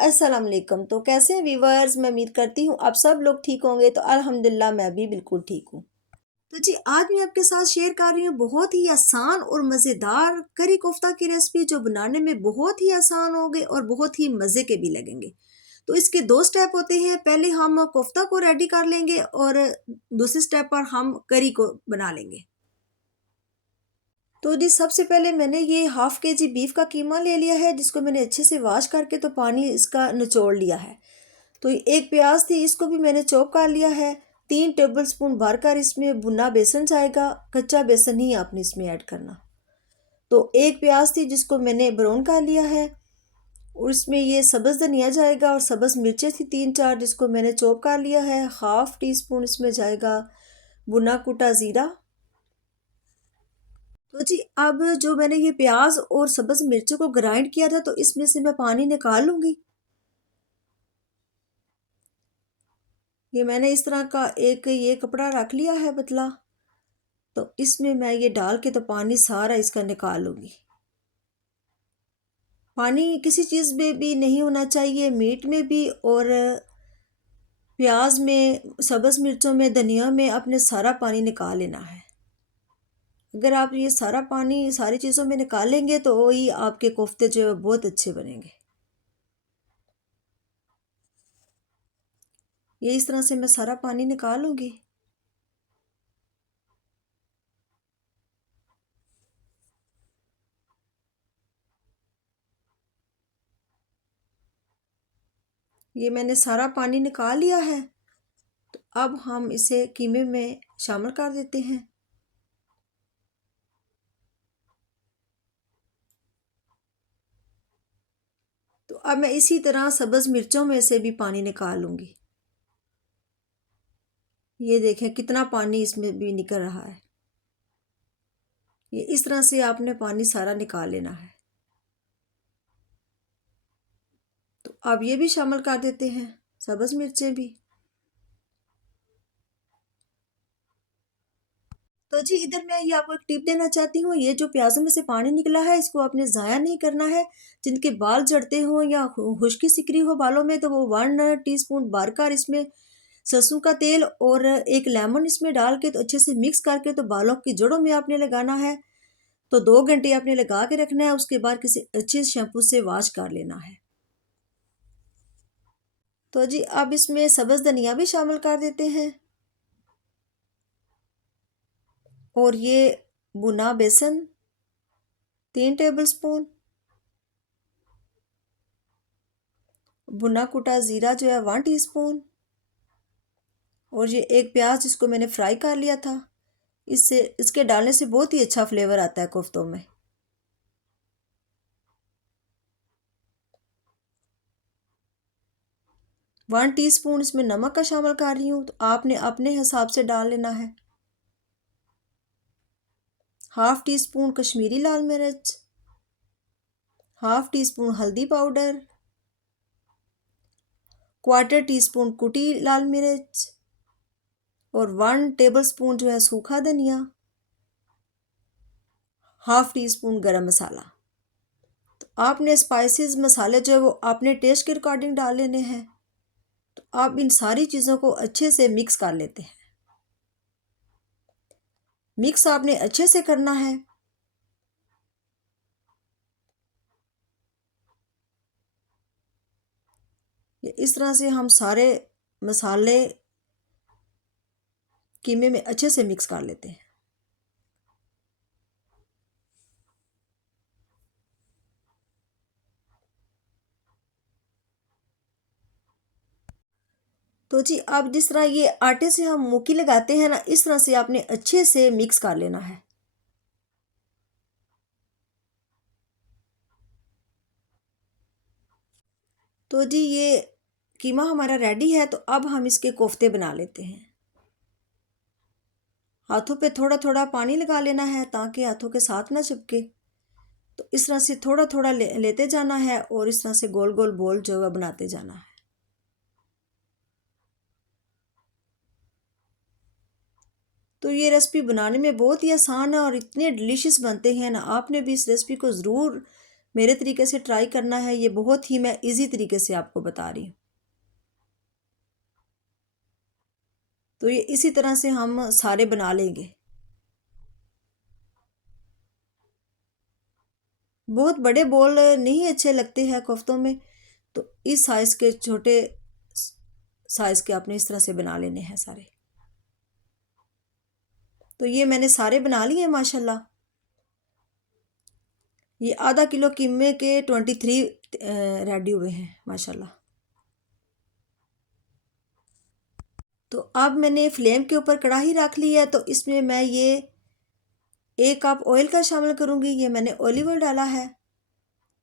अस्सलाम वालेकुम। तो कैसे हैं व्यूवर्स? मैं उम्मीद करती हूँ आप सब लोग ठीक होंगे। तो अल्हम्दुलिल्लाह मैं भी बिल्कुल ठीक हूँ। तो जी आज मैं आपके साथ शेयर कर रही हूँ बहुत ही आसान और मज़ेदार करी कोफ्ता की रेसिपी, जो बनाने में बहुत ही आसान होंगे और बहुत ही मज़े के भी लगेंगे। तो इसके दो स्टेप होते हैं। पहले हम कोफ्ता को रेडी कर लेंगे और दूसरे स्टेप पर हम करी को बना लेंगे। तो जी सबसे पहले मैंने ये हाफ के जी बीफ का कीमा ले लिया है, जिसको मैंने अच्छे से वॉश करके तो पानी इसका निचोड़ लिया है। तो एक प्याज थी, इसको भी मैंने चॉप कर लिया है। 3 टेबलस्पून भरकर इसमें भुना बेसन जाएगा, कच्चा बेसन ही आपने इसमें ऐड करना। तो एक प्याज थी जिसको मैंने ब्राउन कर लिया है, और इसमें ये सब्ज़ धनिया जाएगा, और सब्ज़ मिर्चें थी 3-4 जिसको मैंने चॉप कर लिया है। हाफ टी स्पून इसमें जाएगा भुना कुटा ज़ीरा। तो जी अब जो मैंने ये प्याज और सब्ज़ मिर्चों को ग्राइंड किया था, तो इसमें से मैं पानी निकाल लूँगी। ये मैंने इस तरह का एक ये कपड़ा रख लिया है पतला, तो इसमें मैं ये डाल के तो पानी सारा इसका निकाल लूँगी। पानी किसी चीज़ में भी नहीं होना चाहिए, मीट में भी और प्याज में, सब्ज़ मिर्चों में, धनिया में अपने सारा पानी निकाल लेना है। अगर आप ये सारा पानी सारी चीज़ों में निकालेंगे तो वही आपके कोफ्ते जो है बहुत अच्छे बनेंगे। ये इस तरह से मैं सारा पानी निकालूंगी। ये मैंने सारा पानी निकाल लिया है। तो अब हम इसे कीमे में शामिल कर देते हैं। तो अब मैं इसी तरह सब्ज़ मिर्चों में से भी पानी निकाल लूँगी। ये देखें कितना पानी इसमें भी निकल रहा है। ये इस तरह से आपने पानी सारा निकाल लेना है। तो अब ये भी शामिल कर देते हैं, सब्ज़ मिर्चें भी। तो जी इधर मैं ये आपको एक टिप देना चाहती हूँ। ये जो प्याज़ों में से पानी निकला है, इसको आपने ज़ाया नहीं करना है। जिनके बाल झड़ते हों या खुश्की सिकरी हो बालों में, तो वो 1 टीस्पून भरकर इसमें सरसों का तेल और एक लेमन इसमें डाल के तो अच्छे से मिक्स करके तो बालों की जड़ों में आपने लगाना है। तो 2 घंटे आपने लगा के रखना है। उसके बाद किसी अच्छे शैम्पू से वॉश कर लेना है। तो जी अब इसमें सब्ज़ धनिया भी शामिल कर देते हैं, और ये भुना बेसन 3 टेबलस्पून, भुना कुटा ज़ीरा जो है 1 टीस्पून, और ये एक प्याज जिसको मैंने फ्राई कर लिया था। इससे इसके डालने से बहुत ही अच्छा फ्लेवर आता है कोफ्तों में। 1 टीस्पून इसमें नमक का शामिल कर रही हूँ, तो आपने अपने हिसाब से डाल लेना है। हाफ टी स्पून कश्मीरी लाल मिर्च, हाफ टी स्पून हल्दी पाउडर, 1/4 टीस्पून कुटी लाल मिर्च, और 1 टेबलस्पून जो है सूखा धनिया, हाफ टी स्पून गरम मसाला। तो आपने स्पाइसेस मसाले जो है वो आपने टेस्ट के अकॉर्डिंग डाल लेने हैं। तो आप इन सारी चीज़ों को अच्छे से मिक्स कर लेते हैं। मिक्स आपने अच्छे से करना है। ये इस तरह से हम सारे मसाले कीमे में अच्छे से मिक्स कर लेते हैं। तो जी अब जिस तरह ये आटे से हम मुक्की लगाते हैं ना, इस तरह से आपने अच्छे से मिक्स कर लेना है। तो जी ये कीमा हमारा रेडी है। तो अब हम इसके कोफ्ते बना लेते हैं। हाथों पे थोड़ा थोड़ा पानी लगा लेना है ताकि हाथों के साथ ना चिपके। तो इस तरह से थोड़ा थोड़ा लेते जाना है, और इस तरह से गोल गोल बॉल जो है बनाते जाना है। तो ये रेसिपी बनाने में बहुत ही आसान है और इतने डिलीशियस बनते हैं ना। आपने भी इस रेसिपी को ज़रूर मेरे तरीके से ट्राई करना है, ये बहुत ही मैं इजी तरीके से आपको बता रही हूँ। तो ये इसी तरह से हम सारे बना लेंगे। बहुत बड़े बॉल नहीं अच्छे लगते हैं कोफ्तों में, तो इस साइज़ के छोटे साइज़ के आपने इस तरह से बना लेने हैं सारे। तो ये मैंने सारे बना लिए हैं माशाल्लाह। ये आधा किलो कीमे के 23 रेडी हुए हैं माशाल्लाह। तो अब मैंने फ्लेम के ऊपर कढ़ाई रख ली है, तो इसमें मैं ये 1 कप ऑयल का शामिल करूँगी। ये मैंने ऑलिव ऑयल डाला है।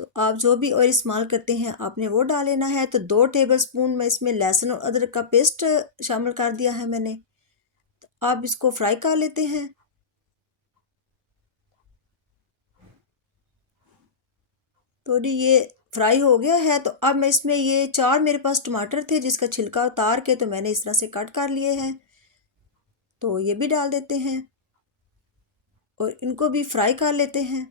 तो आप जो भी ऑयल इस्तेमाल करते हैं आपने वो डाल लेना है। तो 2 टेबलस्पून मैं इसमें लहसुन और अदरक का पेस्ट शामिल कर दिया है मैंने। तो आप इसको फ्राई कर लेते हैं। तो ये फ्राई हो गया है। तो अब मैं इसमें ये 4 मेरे पास टमाटर थे जिसका छिलका उतार के तो मैंने इस तरह से कट कर लिए हैं, तो ये भी डाल देते हैं और इनको भी फ्राई कर लेते हैं।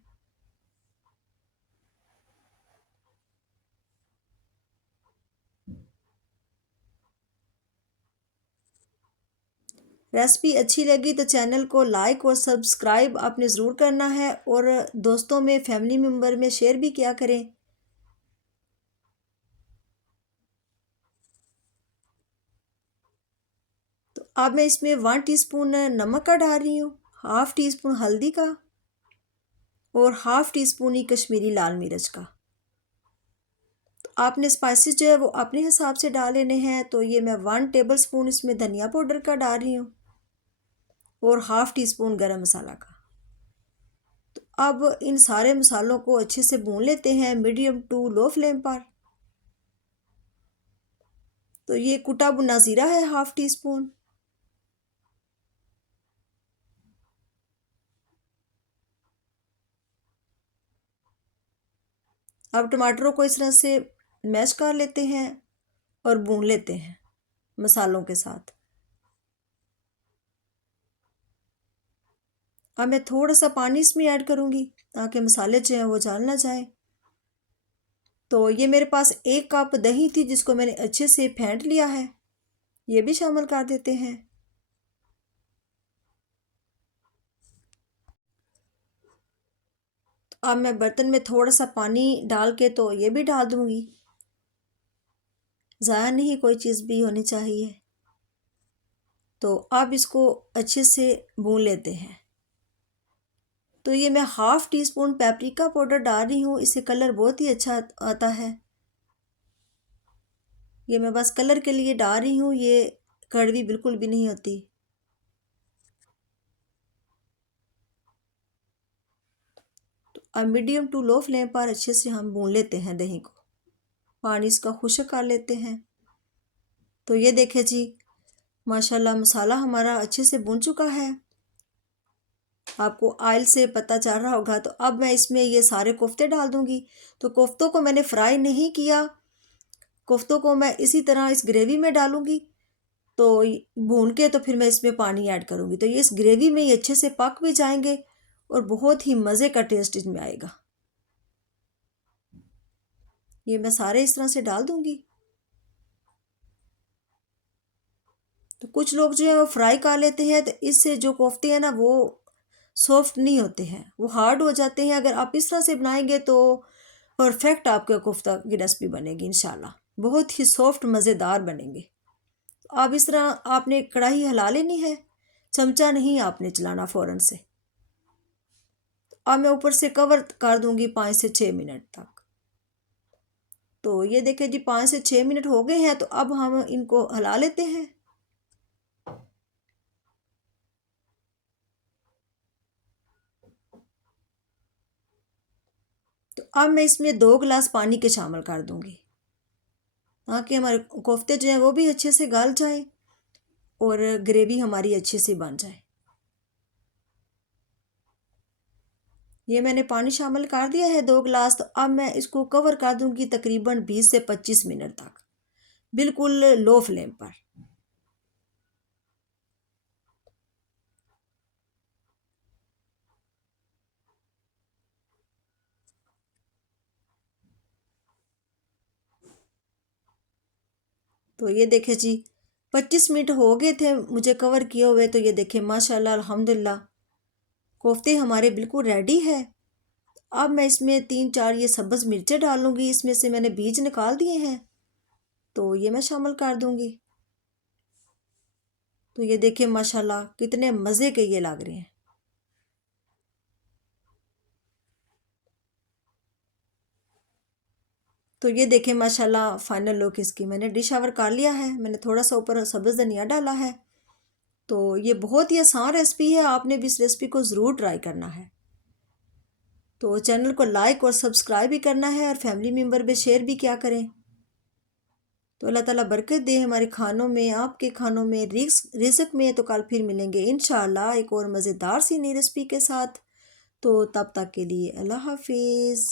रेसिपी अच्छी लगी तो चैनल को लाइक और सब्सक्राइब आपने ज़रूर करना है, और दोस्तों में फैमिली मेम्बर में शेयर भी किया करें। तो अब मैं इसमें 1 टीस्पून नमक का डाल रही हूँ, 1/2 टीस्पून हल्दी का और 1/2 टीस्पून ही कश्मीरी लाल मिर्च का। तो आपने स्पाइसेस जो है वो अपने हिसाब से डाल लेने हैं। तो ये मैं 1 टेबलस्पून इसमें धनिया पाउडर का डाल रही हूँ और 1/2 टीस्पून गरम मसाला का। तो अब इन सारे मसालों को अच्छे से भून लेते हैं मीडियम टू लो फ्लेम पर। तो ये कुटा भुना ज़ीरा है 1/2 टीस्पून। अब टमाटरों को इस तरह से मैश कर लेते हैं और भून लेते हैं मसालों के साथ। अब मैं थोड़ा सा पानी इसमें ऐड करूँगी ताकि मसाले जो हैं वो जल ना जाए। तो ये मेरे पास 1 कप दही थी जिसको मैंने अच्छे से फेंट लिया है, ये भी शामिल कर देते हैं। तो अब मैं बर्तन में थोड़ा सा पानी डाल के तो ये भी डाल दूँगी, ज़ाया नहीं कोई चीज़ भी होनी चाहिए। तो अब इसको अच्छे से भून लेते हैं। तो ये मैं 1/2 टीस्पून पेपरिका पाउडर डाल रही हूँ, इससे कलर बहुत ही अच्छा आता है। ये मैं बस कलर के लिए डाल रही हूँ, ये कड़वी बिल्कुल भी नहीं होती। तो अब मीडियम टू लो फ्लेम पर अच्छे से हम भून लेते हैं दही को, पानी इसका खुश्क कर लेते हैं। तो ये देखें जी, माशाल्लाह मसाला हमारा अच्छे से भून चुका है, आपको ऑयल से पता चल रहा होगा। तो अब मैं इसमें ये सारे कोफ्ते डाल दूँगी। तो कोफ्तों को मैंने फ्राई नहीं किया, कोफ्तों को मैं इसी तरह इस ग्रेवी में डालूँगी। तो भून के तो फिर मैं इसमें पानी ऐड करूँगी, तो ये इस ग्रेवी में ही अच्छे से पक भी जाएंगे और बहुत ही मज़े का टेस्ट इसमें आएगा। ये मैं सारे इस तरह से डाल दूँगी। तो कुछ लोग जो है वो फ्राई कर लेते हैं, तो इससे जो कोफ्ते हैं ना वो सॉफ्ट नहीं होते हैं, वो हार्ड हो जाते हैं। अगर आप इस तरह से बनाएंगे तो परफेक्ट आपके कोफ्ता की रेसिपी बनेगी इंशाल्लाह, बहुत ही सॉफ्ट मज़ेदार बनेंगे। अब इस तरह आपने कढ़ाई हिला लेनी है, चमचा नहीं आपने चलाना फ़ौरन से। अब मैं ऊपर से कवर कर दूंगी 5 से 6 मिनट तक। तो ये देखें जी 5 से 6 मिनट हो गए हैं, तो अब हम इनको हिला लेते हैं। तो अब मैं इसमें 2 गिलास पानी के शामिल कर दूंगी ताकि हमारे कोफ्ते जो हैं वो भी अच्छे से गल जाए और ग्रेवी हमारी अच्छे से बन जाए। ये मैंने पानी शामिल कर दिया है 2 गिलास। तो अब मैं इसको कवर कर दूंगी तकरीबन 20 से 25 मिनट तक, बिल्कुल लो फ्लेम पर। तो ये देखे जी 25 मिनट हो गए थे मुझे कवर किए हुए। तो ये देखे माशाल्लाह अल्हम्दुलिल्लाह कोफ्ते हमारे बिल्कुल रेडी है। अब मैं इसमें 3-4 ये सब्ज़ मिर्चें डालूंगी, इसमें से मैंने बीज निकाल दिए हैं तो ये मैं शामिल कर दूंगी। तो ये देखिए माशाल्लाह कितने मज़े के ये लग रहे हैं। तो ये देखें माशाल्लाह फाइनल लुक इसकी। मैंने डिश आवर कर लिया है, मैंने थोड़ा सा ऊपर सब्ज़ धनिया डाला है। तो ये बहुत ही आसान रेसिपी है, आपने भी इस रेसिपी को ज़रूर ट्राई करना है। तो चैनल को लाइक और सब्सक्राइब भी करना है और फैमिली मेम्बर में शेयर भी क्या करें। तो अल्लाह ताला बरकत दे हमारे खानों में, आपके खानों में, रिज़्क़ में। तो कल फिर मिलेंगे इंशाअल्लाह एक और मज़ेदार सी नई रेसिपी के साथ। तो तब तक के लिए अल्लाह हाफिज़।